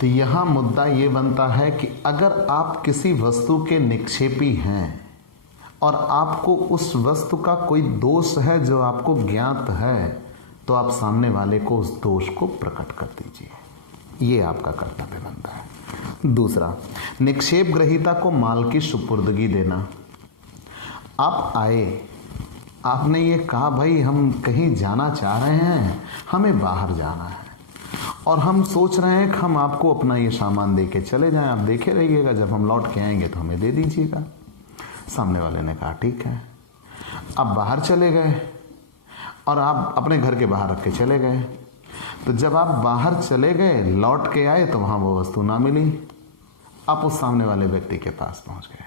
तो यहाँ मुद्दा ये बनता है कि अगर आप किसी वस्तु के निक्षेपी हैं और आपको उस वस्तु का कोई दोष है जो आपको ज्ञात है, तो आप सामने वाले को उस दोष को प्रकट कर दीजिए। ये आपका कर्तव्य बनता है। दूसरा, निक्षेप ग्रहीता को माल की सुपुर्दगी देना। आप आए, आपने ये कहा भाई हम कहीं जाना चाह रहे हैं, हमें बाहर जाना है, और हम सोच रहे हैं कि हम आपको अपना ये सामान दे के चले जाएं, आप देखे रहिएगा, जब हम लौट के आएंगे तो हमें दे दीजिएगा। सामने वाले ने कहा ठीक है। अब बाहर चले गए और आप अपने घर के बाहर रख के चले गए। तो जब आप बाहर चले गए, लौट के आए तो वहाँ वो वस्तु ना मिली। आप उस सामने वाले व्यक्ति के पास पहुँच गए।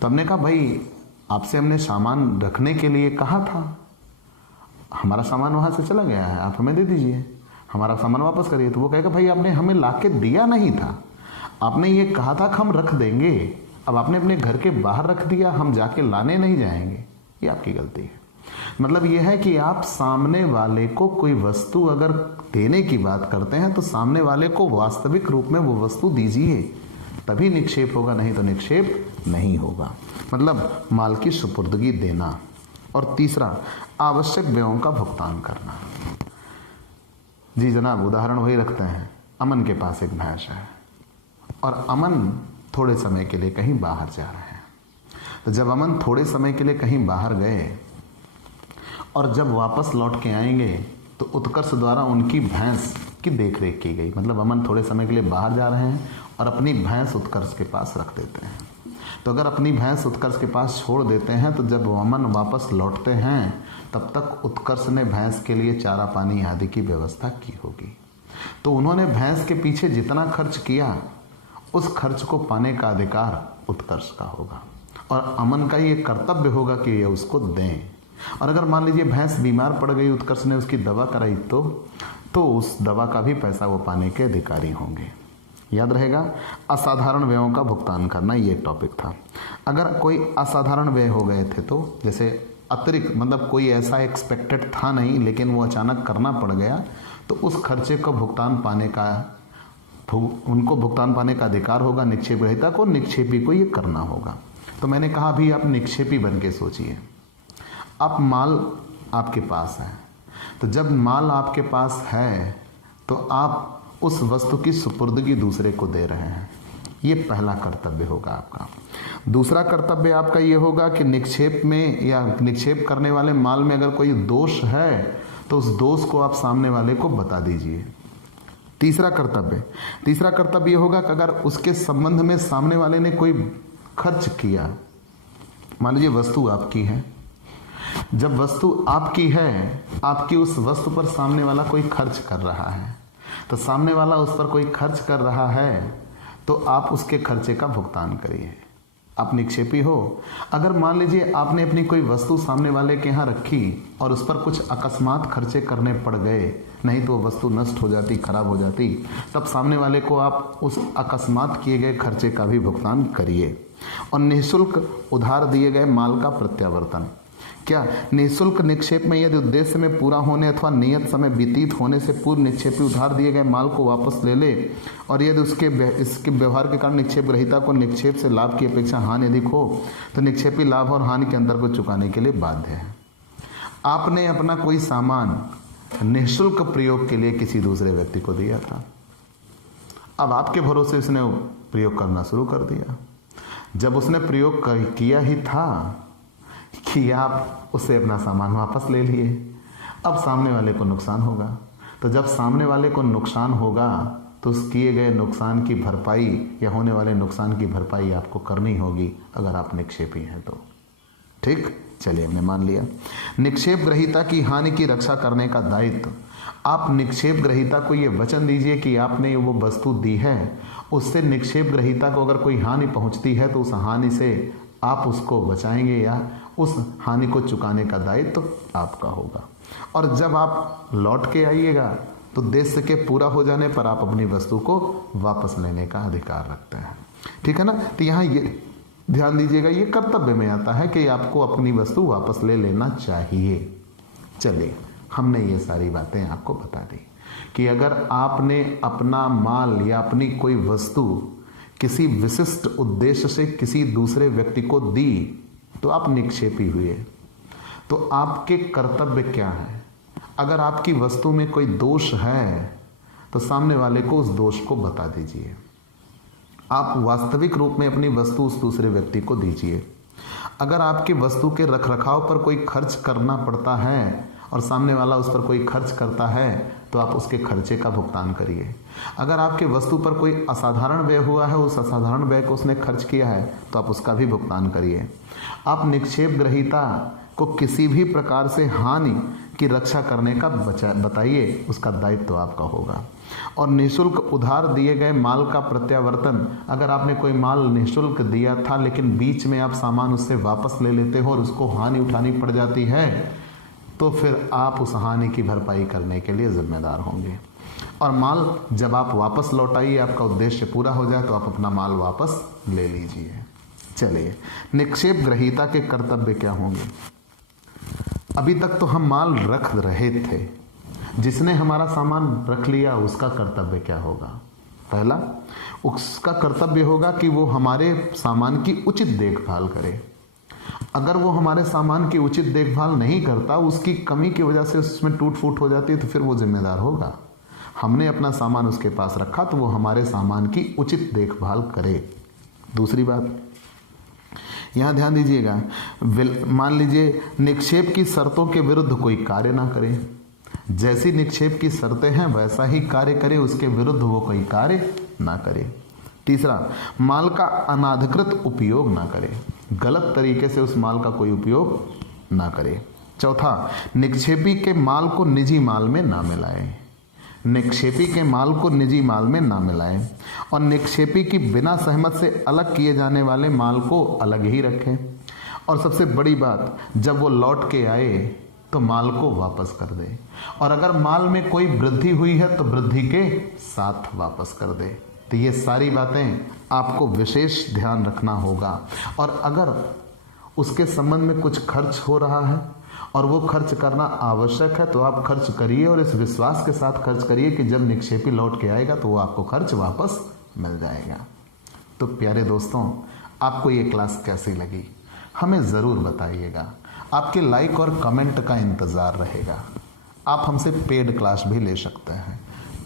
तो हमने कहा भाई आपसे हमने सामान रखने के लिए कहा था, हमारा सामान वहाँ से चला गया है, आप हमें दे दीजिए, हमारा सामान वापस करिए। तो वो कहेगा भाई आपने हमें ला के दिया नहीं था, आपने ये कहा था कि हम रख देंगे, अब आपने अपने घर के बाहर रख दिया, हम जाके लाने नहीं जाएंगे, ये आपकी गलती है। मतलब यह है कि आप सामने वाले को कोई वस्तु अगर देने की बात करते हैं तो सामने वाले को वास्तविक रूप में वो वस्तु दीजिए, तभी निक्षेप होगा, नहीं तो निक्षेप नहीं होगा। मतलब माल की सुपुर्दगी देना। और तीसरा, आवश्यक व्ययों का भुगतान करना। जी जनाब, उदाहरण वही रखते हैं, अमन के पास एक भैंस है और अमन थोड़े समय के लिए कहीं बाहर जा रहे हैं। तो जब अमन थोड़े समय के लिए कहीं बाहर गए और जब वापस लौट के आएंगे तो उत्कर्ष द्वारा उनकी भैंस की देखरेख की गई। मतलब अमन थोड़े समय के लिए बाहर जा रहे हैं और अपनी भैंस उत्कर्ष के पास रख देते हैं। तो अगर अपनी भैंस उत्कर्ष के पास छोड़ देते हैं तो जब अमन वापस लौटते हैं तब तक उत्कर्ष ने भैंस के लिए चारा पानी आदि की व्यवस्था की होगी। तो उन्होंने भैंस के पीछे जितना खर्च किया उस खर्च को पाने का अधिकार उत्कर्ष का होगा और अमन का ये कर्तव्य होगा कि ये उसको दें। और अगर मान लीजिए भैंस बीमार पड़ गई, उत्कर्ष ने उसकी दवा कराई तो उस दवा का भी पैसा वो पाने के अधिकारी होंगे। याद रहेगा, असाधारण व्ययों का भुगतान करना, ये एक टॉपिक था। अगर कोई असाधारण व्यय हो गए थे तो जैसे अतिरिक्त, मतलब कोई ऐसा एक्सपेक्टेड था नहीं लेकिन वो अचानक करना पड़ गया, तो उस खर्चे को उनको भुगतान पाने का अधिकार होगा निक्षेप ग्रहीता को, निक्षेपी को ये करना होगा। तो मैंने कहा अभी आप निक्षेपी बन के सोचिए, आप माल आपके पास है, तो जब माल आपके पास है तो आप उस वस्तु की सुपुर्दगी दूसरे को दे रहे हैं, ये पहला कर्तव्य होगा आपका। दूसरा कर्तव्य आपका ये होगा कि निक्षेप में या निक्षेप करने वाले माल में अगर कोई दोष है तो उस दोष को आप सामने वाले को बता दीजिए। तीसरा कर्तव्य ये होगा कि अगर उसके संबंध में सामने वाले ने कोई खर्च किया, मान लीजिए वस्तु आपकी है, जब वस्तु आपकी है, आपकी उस वस्तु पर सामने वाला कोई खर्च कर रहा है, तो सामने वाला उस पर कोई खर्च कर रहा है तो आप उसके खर्चे का भुगतान करिए। आप निक्षेपी हो। अगर मान लीजिए आपने अपनी कोई वस्तु सामने वाले के यहाँ रखी और उस पर कुछ अकस्मात खर्चे करने पड़ गए, नहीं तो वो वस्तु नष्ट हो जाती, खराब हो जाती, तब सामने वाले को आप उस अकस्मात किए गए खर्चे का भी भुगतान करिए। और निःशुल्क उधार दिए गए माल का प्रत्यावर्तन। क्या निःशुल्क निक्षेप में यदि उद्देश्य में पूरा होने अथवा नियत समय व्यतीत होने से पूर्व निक्षेपी उधार दिए गए माल को वापस ले ले और यदि इसके व्यवहार के कारण निक्षेप ग्रहीता को निक्षेप से लाभ की अपेक्षा हानि अधिक हो तो निक्षेपी लाभ और हानि के अंतर को चुकाने के लिए बाध्य है। आपने अपना कोई सामान निःशुल्क प्रयोग के लिए किसी दूसरे व्यक्ति को दिया था, अब आपके भरोसे उसने प्रयोग करना शुरू कर दिया। जब उसने प्रयोग किया ही था कि आप उससे अपना सामान वापस ले लिए, अब सामने वाले को नुकसान होगा। तो जब सामने वाले को नुकसान होगा तो उस किए गए नुकसान की भरपाई या होने वाले नुकसान की भरपाई आपको करनी होगी अगर आप निक्षेपी हैं तो। ठीक, चलिए हमने मान लिया। निक्षेप ग्रहीता की हानि की रक्षा करने का दायित्व। आप निक्षेप ग्रहीता को ये वचन दीजिए कि आपने वो वस्तु दी है, उससे निक्षेप ग्रहीता को अगर कोई हानि पहुंचती है तो उस हानि से आप उसको बचाएंगे या उस हानि को चुकाने का दायित्व आपका होगा। और जब आप लौट के आइएगा तो उद्देश्य के पूरा हो जाने पर आप अपनी वस्तु को वापस लेने का अधिकार रखते हैं। ठीक है ना। तो यहाँ ये ध्यान दीजिएगा, ये कर्तव्य में आता है कि आपको अपनी वस्तु वापस ले लेना चाहिए। चलिए, हमने ये सारी बातें आपको बता दी कि अगर आपने अपना माल या अपनी कोई वस्तु किसी विशिष्ट उद्देश्य से किसी दूसरे व्यक्ति को दी तो आप निक्षेपी हुए। तो आपके कर्तव्य क्या है? अगर आपकी वस्तु में कोई दोष है तो सामने वाले को उस दोष को बता दीजिए। आप वास्तविक रूप में अपनी वस्तु उस दूसरे व्यक्ति को दीजिए। अगर आपकी वस्तु के रखरखाव पर कोई खर्च करना पड़ता है और सामने वाला उस पर कोई खर्च करता है तो आप उसके खर्चे का भुगतान करिए। अगर आपके वस्तु पर कोई असाधारण व्यय हुआ है, उस असाधारण व्यय को उसने खर्च किया है तो आप उसका भी भुगतान करिए। आप निक्षेप ग्रहीता को किसी भी प्रकार से हानि की रक्षा करने का बताइए, उसका दायित्व आपका होगा। और निःशुल्क उधार दिए गए माल का प्रत्यावर्तन। अगर आपने कोई माल निःशुल्क दिया था लेकिन बीच में आप सामान उससे वापस ले लेते हो और उसको हानि उठानी पड़ जाती है तो फिर आप उस हानि की भरपाई करने के लिए जिम्मेदार होंगे। और माल जब आप वापस लौटाइए, आपका उद्देश्य पूरा हो जाए तो आप अपना माल वापस ले लीजिए। चलिए, निक्षेप ग्रहीता के कर्तव्य क्या होंगे। अभी तक तो हम माल रख रहे थे, जिसने हमारा सामान रख लिया उसका कर्तव्य क्या होगा। पहला, उसका कर्तव्य होगा कि वो हमारे सामान की उचित देखभाल करे। अगर वो हमारे सामान की उचित देखभाल नहीं करता, उसकी कमी की वजह से उसमें टूट फूट हो जाती है, तो फिर वो जिम्मेदार होगा। हमने अपना सामान उसके पास रखा तो वो हमारे सामान की उचित देखभाल करे। दूसरी बात, यहां ध्यान दीजिएगा, मान लीजिए निक्षेप की शर्तों के विरुद्ध कोई कार्य ना करे। जैसी निक्षेप की शर्तें हैं वैसा ही कार्य करे, उसके विरुद्ध वो कोई कार्य ना करे। तीसरा, माल का अनाधिकृत उपयोग ना करे, गलत तरीके से उस माल का कोई उपयोग ना करे। चौथा, निक्षेपी के माल को निजी माल में ना मिलाए। निक्षेपी के माल को निजी माल में ना मिलाएं और निक्षेपी की बिना सहमत से अलग किए जाने वाले माल को अलग ही रखें। और सबसे बड़ी बात, जब वो लौट के आए तो माल को वापस कर दे, और अगर माल में कोई वृद्धि हुई है तो वृद्धि के साथ वापस कर दे। तो ये सारी बातें आपको विशेष ध्यान रखना होगा। और अगर उसके संबंध में कुछ खर्च हो रहा है और वो खर्च करना आवश्यक है तो आप खर्च करिए, और इस विश्वास के साथ खर्च करिए कि जब निक्षेपी लौट के आएगा तो वो आपको खर्च वापस मिल जाएगा। तो प्यारे दोस्तों, आपको ये क्लास कैसी लगी हमें ज़रूर बताइएगा। आपके लाइक और कमेंट का इंतज़ार रहेगा। आप हमसे पेड क्लास भी ले सकते हैं।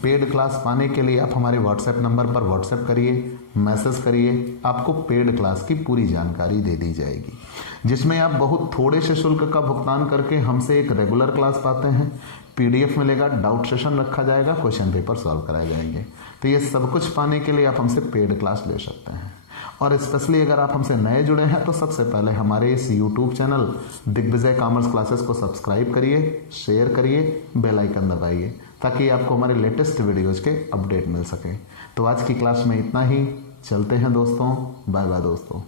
पेड क्लास पाने के लिए आप हमारे व्हाट्सएप नंबर पर व्हाट्सएप करिए, मैसेज करिए, आपको पेड क्लास की पूरी जानकारी दे दी जाएगी, जिसमें आप बहुत थोड़े से शुल्क का भुगतान करके हमसे एक रेगुलर क्लास पाते हैं। PDF मिलेगा, डाउट सेशन रखा जाएगा, क्वेश्चन पेपर सॉल्व कराए जाएंगे। तो ये सब कुछ पाने के लिए आप हमसे पेड क्लास ले सकते हैं। और स्पेशली अगर आप हमसे नए जुड़े हैं तो सबसे पहले हमारे इस YouTube channel Digvijay commerce classes को सब्सक्राइब करिए, शेयर करिए, बेल आइकन दबाइए, ताकि आपको हमारे लेटेस्ट वीडियोज़ के अपडेट मिल सके। तो आज की क्लास में इतना ही। चलते हैं दोस्तों, बाय बाय दोस्तों।